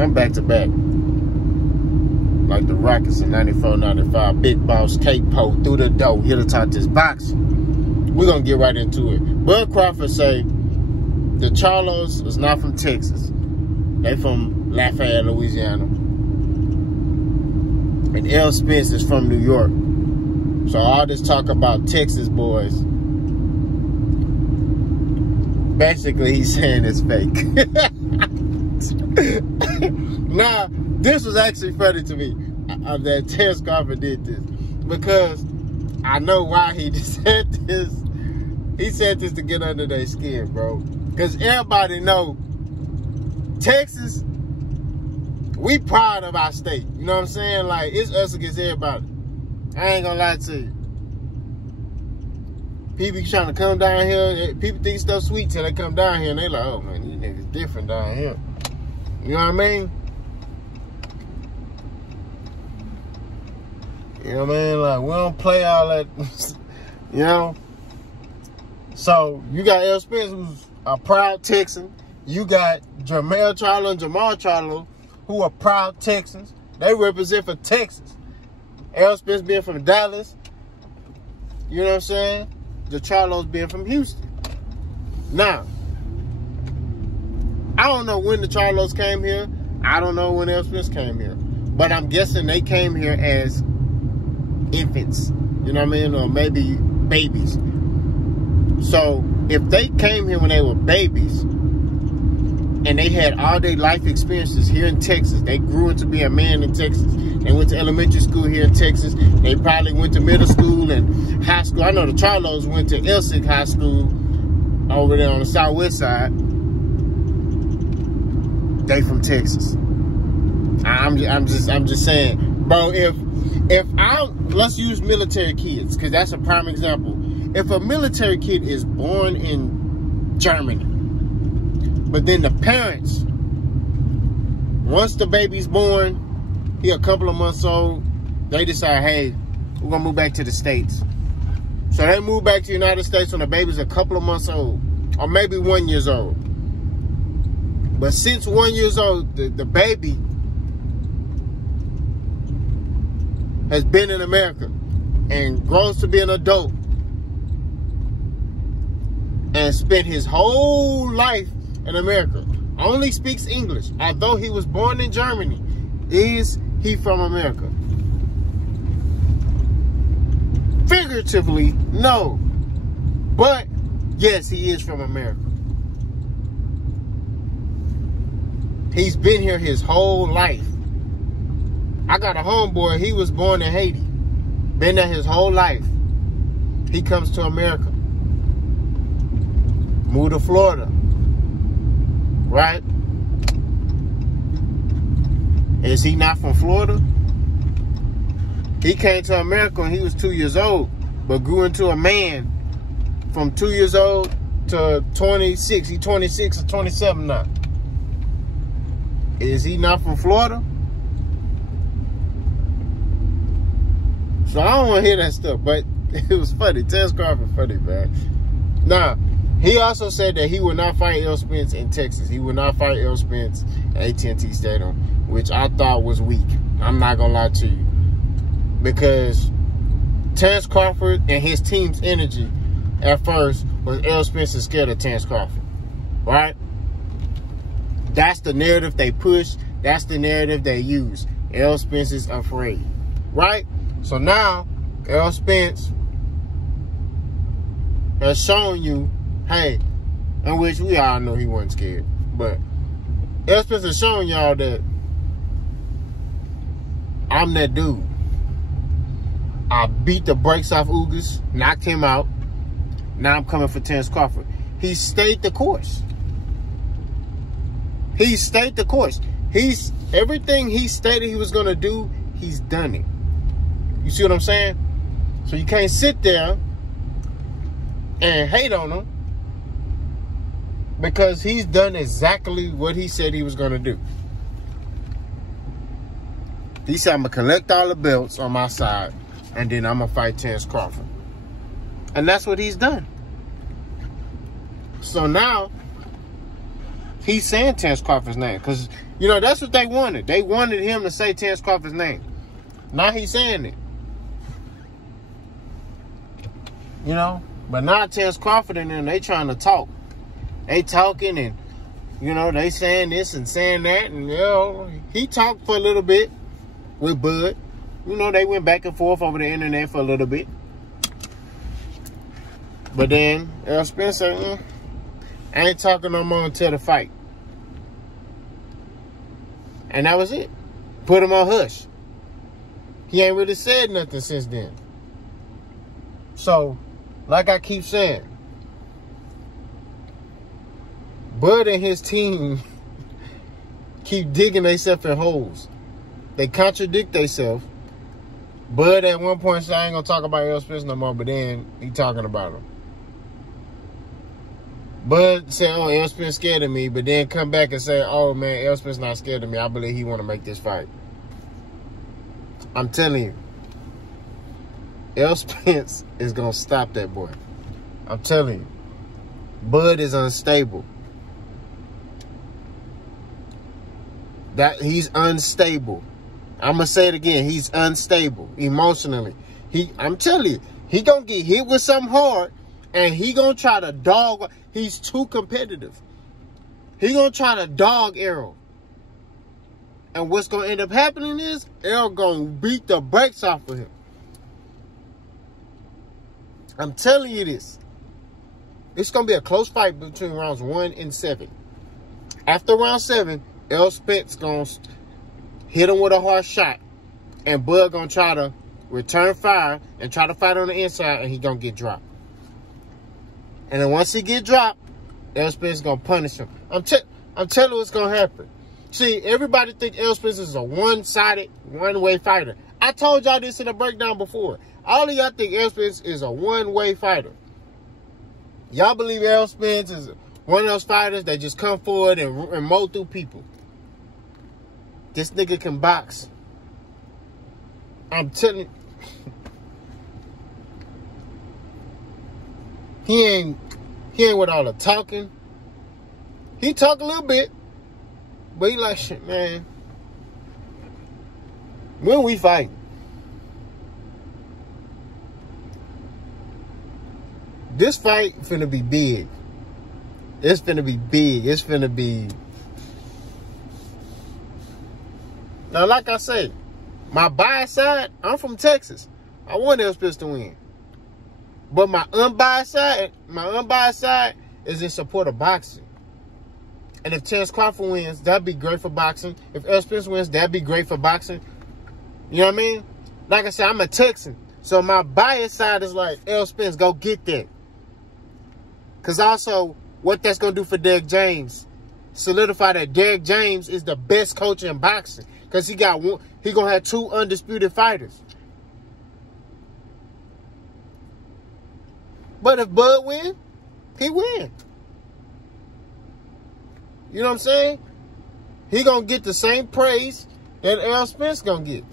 I'm back to back. Like the Rockets in 94, 95. Big boss, tape pull through the door. Here to talk this boxing. We're going to get right into it. Bud Crawford say the Charlos is not from Texas. They from Lafayette, Louisiana. And Errol Spence is from New York. So all this talk about Texas boys, basically he's saying it's fake. Now, this was actually funny to me that Terence Crawford did this, because I know why he said this. He said this to get under their skin, bro. Because everybody know Texas, we proud of our state. You know what I'm saying? Like, it's us against everybody. I ain't gonna lie to you. People trying to come down here. People think stuff sweet till they come down here and they like, oh man, these niggas different down here. You know what I mean? You know what I mean? Like, we don't play all that, you know? So, you got Errol Spence, who's a proud Texan. You got Jermell Charlo and Jamal Charlo, who are proud Texans. They represent for Texas. Errol Spence being from Dallas. You know what I'm saying? The Charlos being from Houston. Now, I don't know when the Charlos came here. I don't know when Errol Spence came here. But I'm guessing they came here as infants. You know what I mean? Or maybe babies. So, if they came here when they were babies, and they had all their life experiences here in Texas, they grew into be a man in Texas. They went to elementary school here in Texas. They probably went to middle school and high school. I know the Charlos went to Elsig High School over there on the southwest side. They from Texas. I'm just saying, bro. Let's use military kids, because that's a prime example. If a military kid is born in Germany, but then the parents, once the baby's born, he a couple of months old, they decide, hey, we're gonna move back to the States. So they move back to the United States when the baby's a couple of months old, or maybe 1 year old. But since 1 year old, the baby has been in America and grows to be an adult and spent his whole life in America, only speaks English, although he was born in Germany. Is he from America? Figuratively, no. But, yes, he is from America. He's been here his whole life. I got a homeboy, he was born in Haiti. Been there his whole life. He comes to America. Moved to Florida. Right? Is he not from Florida? He came to America when he was 2 years old, but grew into a man from 2 years old to 26. He's 26 or 27 now. Is he not from Florida? So I don't want to hear that stuff, but it was funny. Terence Crawford funny, man. Now, he also said that he would not fight Errol Spence in Texas. He would not fight Errol Spence at AT&T Stadium, which I thought was weak. I'm not going to lie to you. Because Terence Crawford and his team's energy at first was Errol Spence is scared of Terence Crawford. Right? That's the narrative they push. That's the narrative they use. Errol Spence is afraid. Right? So now, Errol Spence has shown you, hey, in which we all know he wasn't scared. But Errol Spence has shown y'all that I'm that dude. I beat the brakes off Ugas, knocked him out. Now I'm coming for Terence Crawford. He stayed the course. He stayed the course. Everything he stated he was going to do, he's done it. You see what I'm saying? So you can't sit there and hate on him, because he's done exactly what he said he was going to do. He said, I'm going to collect all the belts on my side, and then I'm going to fight Terence Crawford. And that's what he's done. So now, he's saying Terence Crawford's name. Because, you know, that's what they wanted. They wanted him to say Terence Crawford's name. Now he's saying it. You know? But now Terence Crawford and them, they trying to talk. They talking and, you know, they saying this and saying that. And, you know, he talked for a little bit with Bud. You know, they went back and forth over the internet for a little bit. But then Errol Spence said, I ain't talking no more until the fight. And that was it. Put him on hush. He ain't really said nothing since then. So, like I keep saying, Bud and his team keep digging themselves in holes. They contradict themselves. Bud at one point said, I ain't going to talk about Errol Spence no more, but then he talking about him. Bud said, oh, Errol Spence scared of me, but then come back and say, oh, man, Errol Spence not scared of me. I believe he want to make this fight. I'm telling you, Errol Spence is going to stop that boy. I'm telling you. Bud is unstable. He's unstable. I'm going to say it again. He's unstable emotionally. I'm telling you, he going to get hit with something hard, and he going to try to dog. He's too competitive. He going to try to dog Errol. And what's going to end up happening is Errol going to beat the brakes off of him. I'm telling you this. It's going to be a close fight between rounds 1 and 7. After round 7, Errol Spence going to hit him with a hard shot. And Bud going to try to return fire and try to fight on the inside, and he going to get dropped. And then once he get dropped, Errol Spence is going to punish him. I'm telling you what's going to happen. See, everybody think Errol Spence is a one-sided, one-way fighter. I told y'all this in the breakdown before. All of y'all think Errol Spence is a one-way fighter. Y'all believe Errol Spence is one of those fighters that just come forward and mow through people. This nigga can box. I'm telling you. He ain't with all the talking. He talk a little bit. But he like, shit, man. When we fight? This fight finna be big. It's finna be big. It's finna be... Now, like I say, my biased side, I'm from Texas. I want Errol Spence to win. But my unbiased side is in support of boxing. And if Terence Crawford wins, that'd be great for boxing. If Errol Spence wins, that'd be great for boxing. You know what I mean? Like I said, I'm a Texan. So my biased side is like, Errol Spence, go get that. Because also, what that's going to do for Derek James, solidify that Derek James is the best coach in boxing. Because he going to have 2 undisputed fighters. But if Bud win, he win. You know what I'm saying? He going to get the same praise that Errol Spence going to get.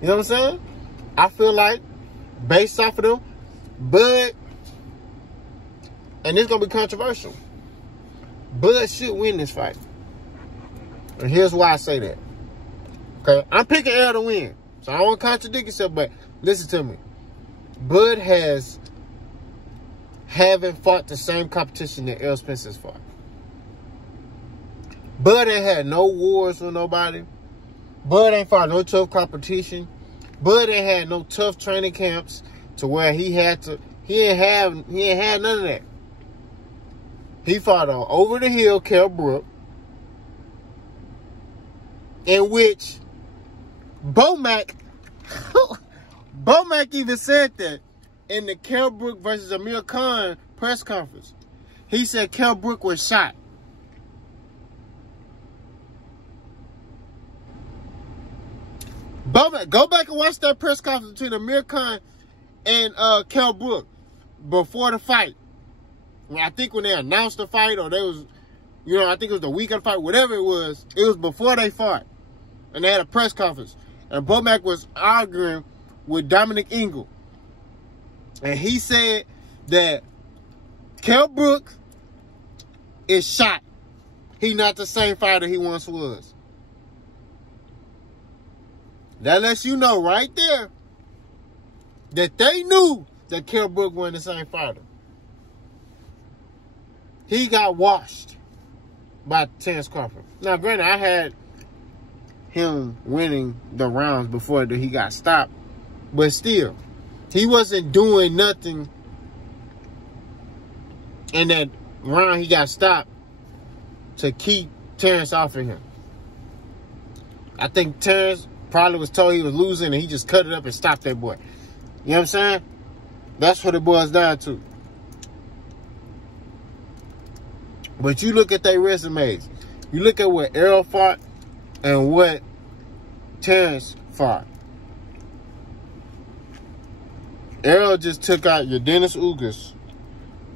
You know what I'm saying? I feel like, based off of them, Bud, and it's going to be controversial, Bud should win this fight. And here's why I say that. Okay? I'm picking Errol to win. So I don't want to contradict myself, but listen to me. Bud haven't fought the same competition that Errol Spence has fought. Bud ain't had no wars with nobody. Bud ain't fought no tough competition. Bud ain't had no tough training camps to where he ain't had none of that. He fought on over the hill Kell Brook, in which Bomac even said that in the Kell Brook versus Amir Khan press conference. He said Kell Brook was shot. Bomac, go back and watch that press conference between Amir Khan and Kell Brook before the fight. I think when they announced the fight, or they was, you know, I think it was the weekend fight, whatever it was before they fought. And they had a press conference. And Bomac was arguing with Dominic Ingle. And he said that Kell Brooks is shot. He not the same fighter he once was. That lets you know right there that they knew that Kell Brooks wasn't the same fighter. He got washed by Terence Crawford. Now, granted, I had him winning the rounds before he got stopped. But still, he wasn't doing nothing in that round he got stopped to keep Terence off of him. I think Terence probably was told he was losing and he just cut it up and stopped that boy. You know what I'm saying? That's what it boils down to. But you look at their resumes. You look at what Errol fought and what Terence fought. Errol just took out your Dennis Ugas,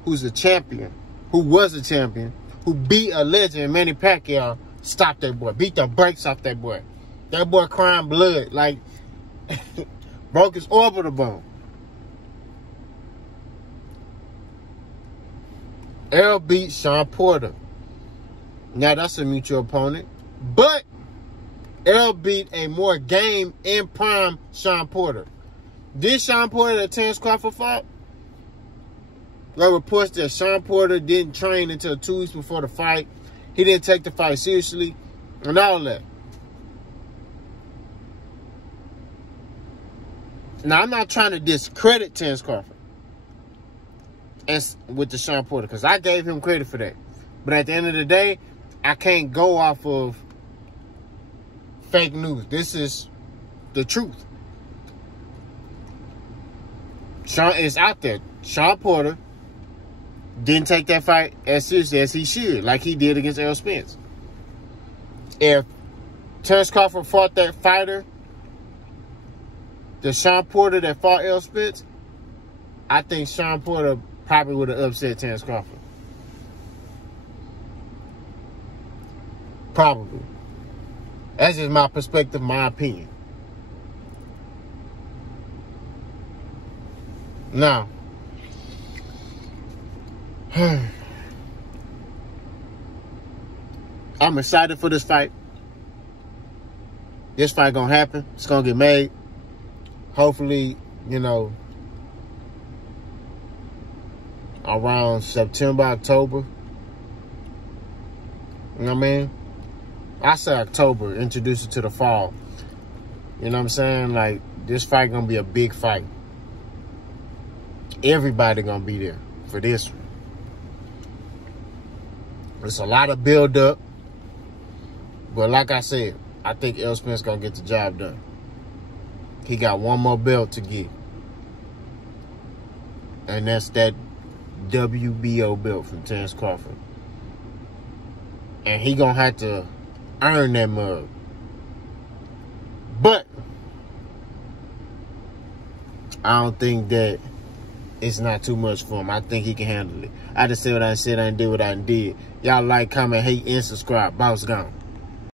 who's a champion, who was a champion, who beat a legend, Manny Pacquiao, stopped that boy, beat the brakes off that boy. That boy crying blood, like broke his orbital bone. Errol beat Sean Porter. Now that's a mutual opponent. But Errol beat a more game in prime Sean Porter. Did Sean Porter that Terence Crawford fought? There were reports that Sean Porter didn't train until 2 weeks before the fight. He didn't take the fight seriously and all that. Now, I'm not trying to discredit Terence Crawford with the Sean Porter, because I gave him credit for that. But at the end of the day, I can't go off of fake news. This is the truth. Sean is out there. Sean Porter didn't take that fight as seriously as he should, like he did against Errol Spence. If Terence Crawford fought that fighter, the Sean Porter that fought Errol Spence, I think Sean Porter probably would have upset Terence Crawford. Probably. That's just my perspective, my opinion. Now, I'm excited for this fight. This fight gonna happen. It's gonna get made. Hopefully, you know, around September, October. You know what I mean? I say October, introduce it to the fall. You know what I'm saying? Like, this fight gonna be a big fight. Everybody gonna be there for this one. It's a lot of build-up. But like I said, I think Errol Spence gonna get the job done. He got one more belt to get. And that's that WBO belt from Terence Crawford. And he gonna have to earn that mug. But I don't think that it's not too much for him. I think he can handle it. I just said what I said. I did what I did. Y'all like, comment, hate, and subscribe. Boss gone.